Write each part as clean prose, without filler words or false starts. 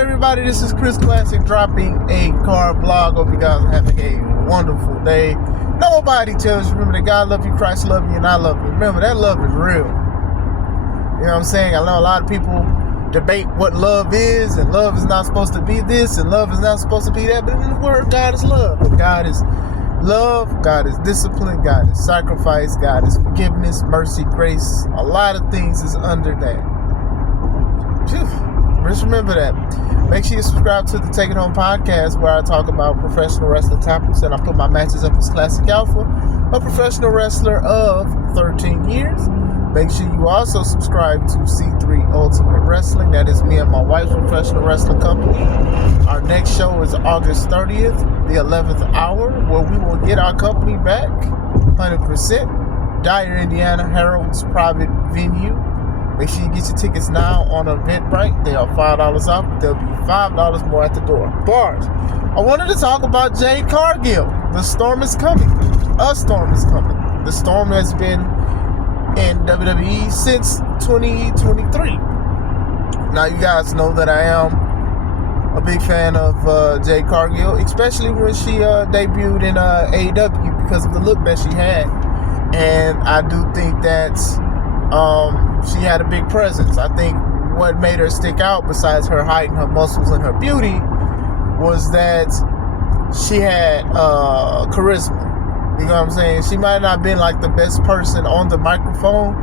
everybody? This is Chris Classic dropping a car blog. Hope you guys are having a wonderful day. Nobody tells you, remember that God loves you, Christ loves you, and I love you. Remember, that love is real. You know what I'm saying? I know a lot of people debate what love is, and love is not supposed to be this, and love is not supposed to be that. But in the Word, God is love. And God is love, God is discipline, God is sacrifice, God is forgiveness, mercy, grace. A lot of things is under that. Just remember that. Make sure you subscribe to the Take It Home podcast, where I talk about professional wrestling topics, and I put my matches up as Classic Alpha, a professional wrestler of 13 years. Make sure you also subscribe to C3 Ultimate Wrestling. That is me and my wife's professional wrestling company. Our next show is August 30th, the 11th hour, where we will get our company back 100%. Dyer, Indiana, Harold's private venue. Make sure you get your tickets now on Eventbrite. They are $5 off. They'll be $5 more at the door. Bars. I wanted to talk about Jade Cargill. The storm is coming. A storm is coming. The storm has been in WWE since 2023. Now, you guys know that I am a big fan of Jade Cargill, especially when she debuted in AEW because of the look that she had. And I do think that she had a big presence. I think what made her stick out, besides her height and her muscles and her beauty, was that she had charisma. You know what I'm saying? She might not have been like the best person on the microphone,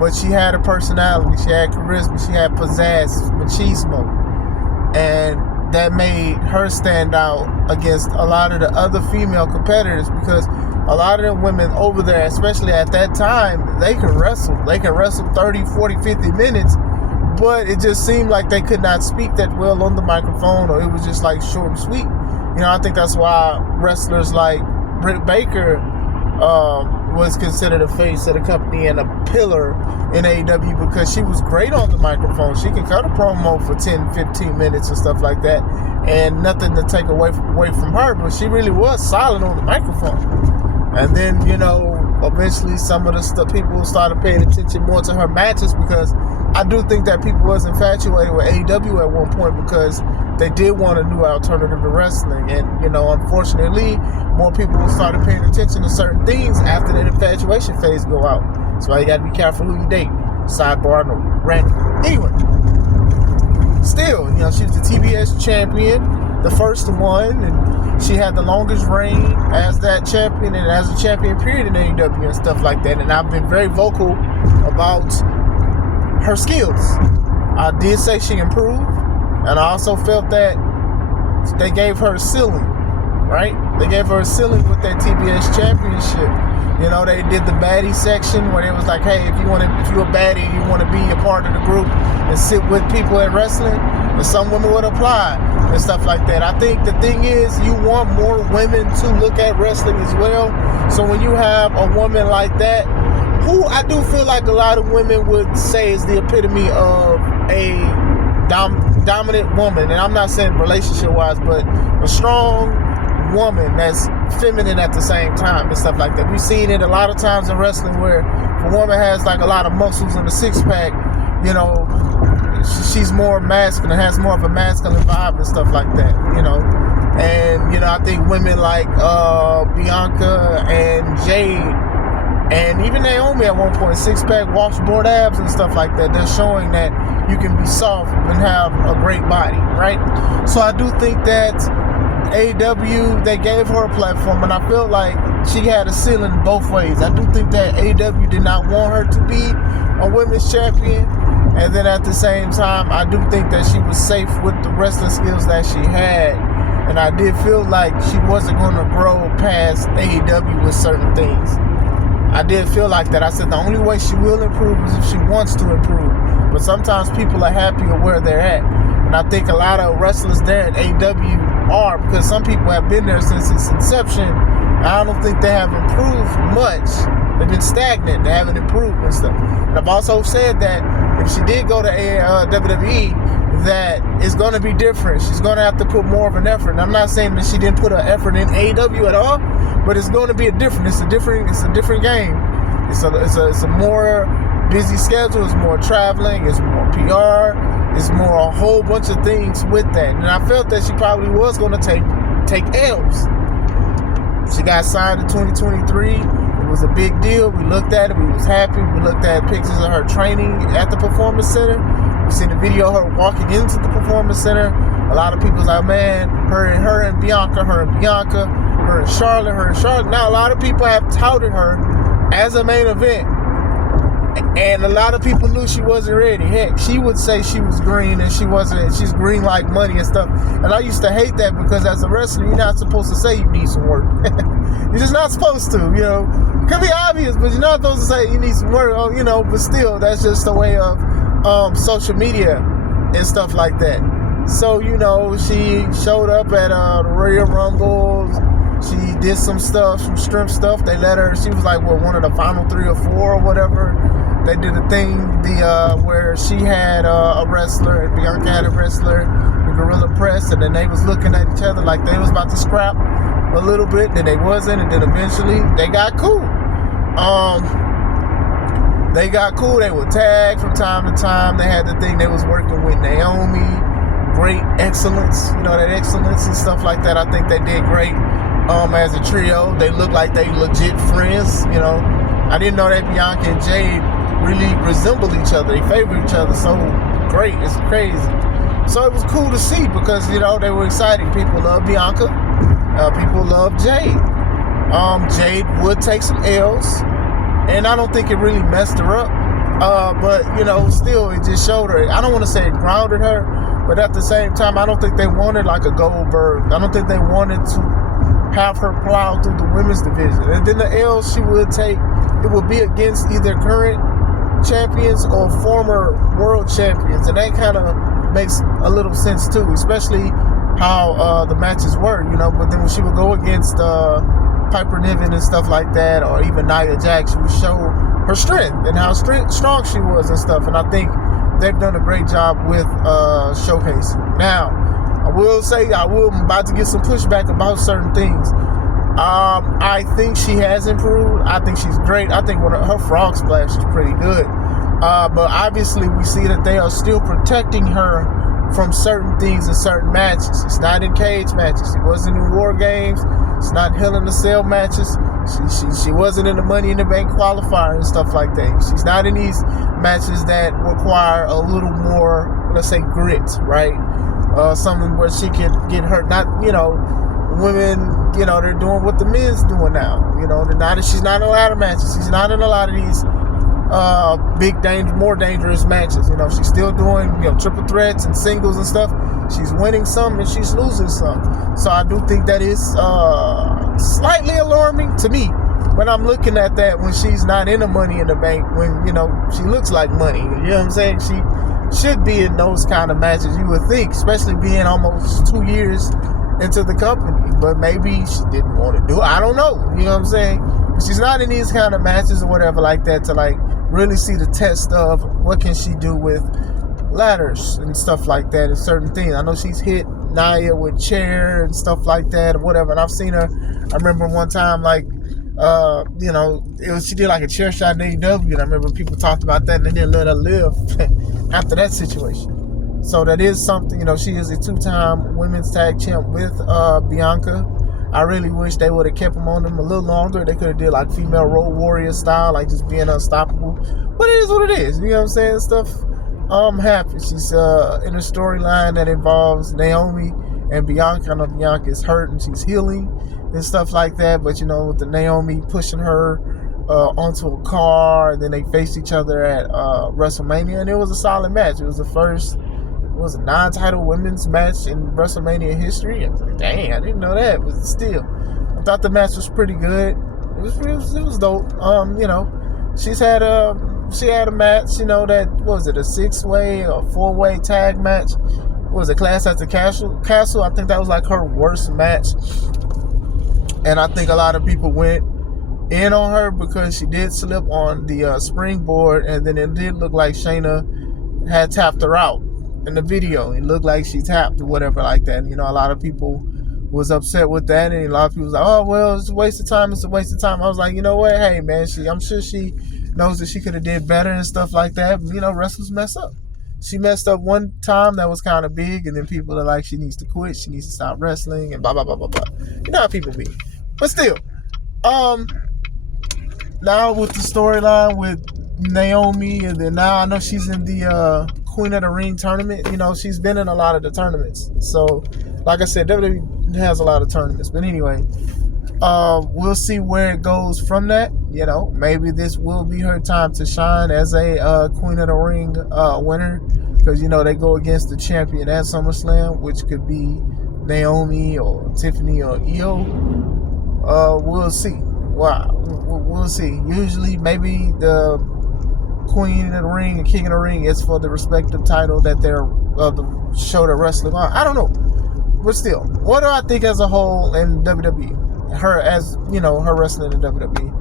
but she had a personality. She had charisma. She had pizzazz, machismo. And that made her stand out against a lot of the other female competitors, because a lot of the women over there, especially at that time, they can wrestle. They can wrestle 30, 40, 50 minutes, but it just seemed like they could not speak that well on the microphone, or it was just like short and sweet. You know, I think that's why wrestlers like Britt Baker was considered a face of the company and a pillar in AEW, because she was great on the microphone. She can cut a promo for 10, 15 minutes and stuff like that, and nothing to take away from her, but she really was solid on the microphone. And then, you know, eventually some of the people started paying attention more to her matches, because I do think that people was infatuated with AEW at one point, because they did want a new alternative to wrestling. And, you know, unfortunately, more people started paying attention to certain things after that infatuation phase go out. That's why you got to be careful who you date. Sidebar, no random. Anyway, still, you know, she was the TBS champion, the first one, and she had the longest reign as that champion and as a champion period in AEW and stuff like that. And I've been very vocal about her skills. I did say she improved, and I also felt that they gave her a ceiling, right? They gave her a ceiling with that TBS championship. You know, they did the baddie section where it was like, hey, if you're a baddie, you want to be a part of the group and sit with people at wrestling, and some women would apply and stuff like that. I think the thing is, you want more women to look at wrestling as well. So when you have a woman like that, who I do feel like a lot of women would say is the epitome of a dominant woman, and I'm not saying relationship-wise, but a strong woman that's feminine at the same time and stuff like that. We've seen it a lot of times in wrestling where if a woman has like a lot of muscles and a six-pack, you know, she's more masculine, has more of a masculine vibe and stuff like that, you know. And, you know, I think women like Bianca and Jade and even Naomi at one point, six-pack, washboard abs and stuff like that, they're showing that you can be soft and have a great body, right? So I do think that AEW, they gave her a platform, and I feel like she had a ceiling both ways. I do think that AEW did not want her to be a women's champion, and then at the same time, I do think that she was safe with the wrestling skills that she had, and I did feel like she wasn't going to grow past AEW with certain things. I did feel like that. I said the only way she will improve is if she wants to improve, but sometimes people are happy with where they're at, and I think a lot of wrestlers there at AEW are, because some people have been there since its inception. I don't think they have improved much. They've been stagnant. They haven't improved and stuff. And I've also said that if she did go to WWE, that it's going to be different. She's going to have to put more of an effort. And I'm not saying that she didn't put an effort in AEW at all, but it's going to be It's a different game. It's a more busy schedule. It's more traveling. It's more PR. It's more a whole bunch of things with that. And I felt that she probably was going to take L's. She got signed in 2023. It was a big deal. We looked at it. We was happy. We looked at pictures of her training at the Performance Center. We seen the video of her walking into the Performance Center. A lot of people was like, man, her and Bianca, her and Charlotte. Now, a lot of people have touted her as a main event. And a lot of people knew she wasn't ready. Heck, she would say she was green and she wasn't. She's green like money and stuff. And I used to hate that because as a wrestler, you're not supposed to say you need some work. You're just not supposed to, you know. It could be obvious, but you're not supposed to say you need some work, you know. But still, that's just the way of social media and stuff like that. So, you know, she showed up at the Royal Rumble. She did some stuff, some strength stuff. They let her, she was like, one of the final 3 or 4 or whatever. They did a thing where she had a wrestler and Bianca had a wrestler in Gorilla Press, and then they was looking at each other like they was about to scrap a little bit, then they wasn't, and then eventually they got cool. They got cool. They would tag from time to time. They had the thing they was working with Naomi. Great excellence, you know, that excellence and stuff like that. I think they did great as a trio. They looked like they legit friends, you know. I didn't know that Bianca and Jade really resemble each other. They favor each other so great. It's crazy. So it was cool to see because, you know, they were exciting. People love Bianca. People love Jade. Jade would take some L's, and I don't think it really messed her up. But, you know, still, it just showed her. I don't want to say it grounded her, but at the same time, I don't think they wanted like a Goldberg. I don't think they wanted to have her plow through the women's division. And then the L's she would take, it would be against either current champions or former world champions. And that kind of makes a little sense too, especially how the matches were, you know. But then when she would go against Piper Niven and stuff like that, or even Nia Jax, she would show her strength and how strong she was and stuff. And I think they've done a great job with showcasing. Now, I will say, I'm about to get some pushback about certain things. I think she has improved. I think she's great. I think her frog splash is pretty good. But obviously, we see that they are still protecting her from certain things in certain matches. It's not in cage matches. She wasn't in War Games. It's not Hell in a Cell matches. She wasn't in the Money in the Bank qualifier and stuff like that. She's not in these matches that require a little more, let's say, grit, right? Something where she can get hurt. Not, you know, women, you know, they're doing what the men's doing now. You know, she's not in a lot of matches. She's not in a lot of these more dangerous matches. You know, she's still doing, you know, triple threats and singles and stuff. She's winning some and she's losing some. So I do think that is slightly alarming to me when I'm looking at that, when she's not in the Money in the Bank, when, you know, she looks like money. You know what I'm saying? She should be in those kind of matches, you would think, especially being almost 2 years into the company. But maybe she didn't want to do it. I don't know. You know what I'm saying? But she's not in these kind of matches or whatever like that to like really see the test of what can she do with ladders and stuff like that and certain things. I know she's hit Nia with chair and stuff like that or whatever. And I've seen her. I remember one time, like, you know, she did like a chair shot in AEW, and I remember people talked about that and they didn't let her live after that situation. So that is something, you know. She is a 2-time women's tag champ with Bianca. I really wish they would have kept them on them a little longer. They could have did like female Road Warrior style, like just being unstoppable. But it is what it is. You know what I'm saying? Stuff happens. She's in a storyline that involves Naomi and Bianca. I know Bianca is hurt and she's healing and stuff like that. But, you know, with the Naomi pushing her onto a car, and then they faced each other at WrestleMania, and it was a solid match. It was the first, it was a non-title women's match in WrestleMania history. I was like, dang, I didn't know that. But still, I thought the match was pretty good. It was dope. You know, she had a match, you know, that, what was it, a 6-way or 4-way tag match? What was it, Clash at the Castle? I think that was like her worst match. And I think a lot of people went in on her because she did slip on the springboard, and then it did look like Shayna had tapped her out in the video. It looked like she tapped or whatever like that. And, you know, a lot of people was upset with that, and a lot of people was like, oh, well, it's a waste of time. It's a waste of time. I was like, you know what? Hey, man, I'm sure she knows that she could have did better and stuff like that. You know, wrestlers mess up. she messed up one time that was kind of big, and then people are like, she needs to quit, she needs to stop wrestling, and blah blah blah blah blah. You know how people be. But still, now with the storyline with Naomi, and then now I know she's in the Queen of the Ring tournament. You know, she's been in a lot of the tournaments. So, like I said, WWE has a lot of tournaments. But anyway, we'll see where it goes from that. You know, maybe this will be her time to shine as a Queen of the Ring winner, because you know they go against the champion at SummerSlam, which could be Naomi or Tiffany or Io. We'll see. Wow, we'll see. Usually, maybe the Queen of the Ring and King of the Ring is for the respective title that they're the show they're wrestling on. I don't know, but still, what do I think as a whole in WWE? Her as you know, her wrestling in WWE.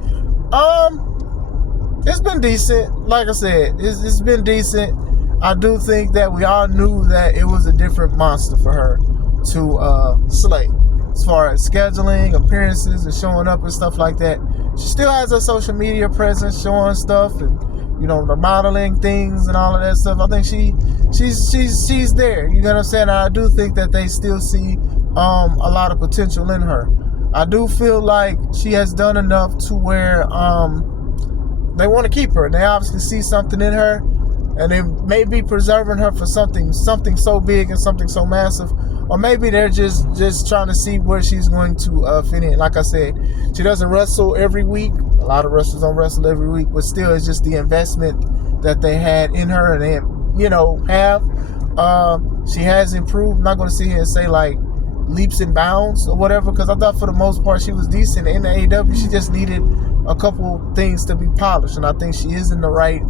It's been decent. Like I said, it's been decent. I do think that we all knew that it was a different monster for her to slay. As far as scheduling, appearances, and showing up and stuff like that. She still has her social media presence, showing stuff, and you know, the modeling things and all of that stuff. I think she's there. You know what I'm saying? I do think that they still see a lot of potential in her. I do feel like she has done enough to where they want to keep her. They obviously see something in her, and they may be preserving her for something so big and something so massive. Or maybe they're just trying to see where she's going to fit in. Like I said, she doesn't wrestle every week. A lot of wrestlers don't wrestle every week, but still, it's just the investment that they had in her, and they, you know, have. She has improved. I'm not going to sit here and say like leaps and bounds or whatever, because I thought for the most part she was decent in the AEW. She just needed a couple things to be polished, and I think she is in the right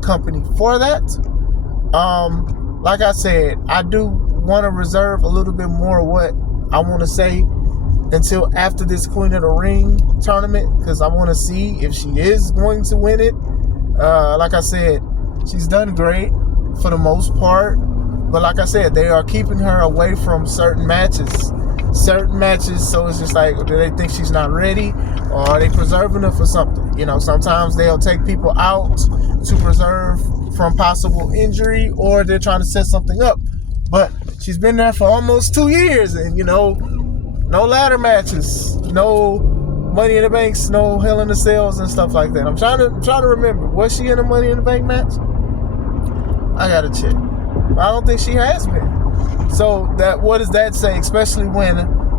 company for that. Like I said, I do want to reserve a little bit more of what I want to say until after this Queen of the Ring tournament, because I want to see if she is going to win it. Like I said, she's done great for the most part, but like I said, they are keeping her away from certain matches, so it's just like, do they think she's not ready, or are they preserving her for something? You know, sometimes they'll take people out to preserve from possible injury, or they're trying to set something up. But she's been there for almost 2 years, and you know, no ladder matches, no Money in the Banks, no Hell in the Cells and stuff like that. I'm trying to remember. Was she in a Money in the Bank match? I gotta check. I don't think she has been. So what does that say? Especially when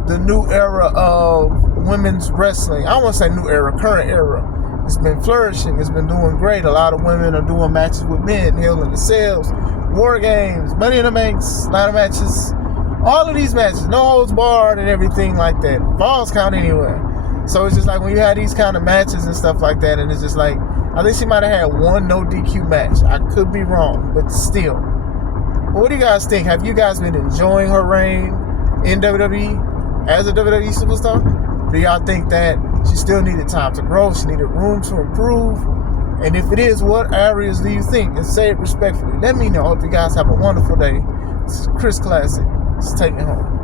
the new era of women's wrestling, I don't want to say new era, current era, it's been flourishing. It's been doing great. A lot of women are doing matches with men, Hell in the Cells, War Games, Money in the Banks, ladder matches, all of these matches, no holds barred and everything like that. Falls count anywhere. So it's just like when you have these kind of matches and stuff like that, and it's just like, I think she might have had one no DQ match. I could be wrong, but still. But what do you guys think? Have you guys been enjoying her reign in WWE as a WWE superstar? Do y'all think that she still needed time to grow? She needed room to improve? And if it is, what areas do you think? And say it respectfully. Let me know. Hope you guys have a wonderful day. This is Chris Classic. Let's take it home.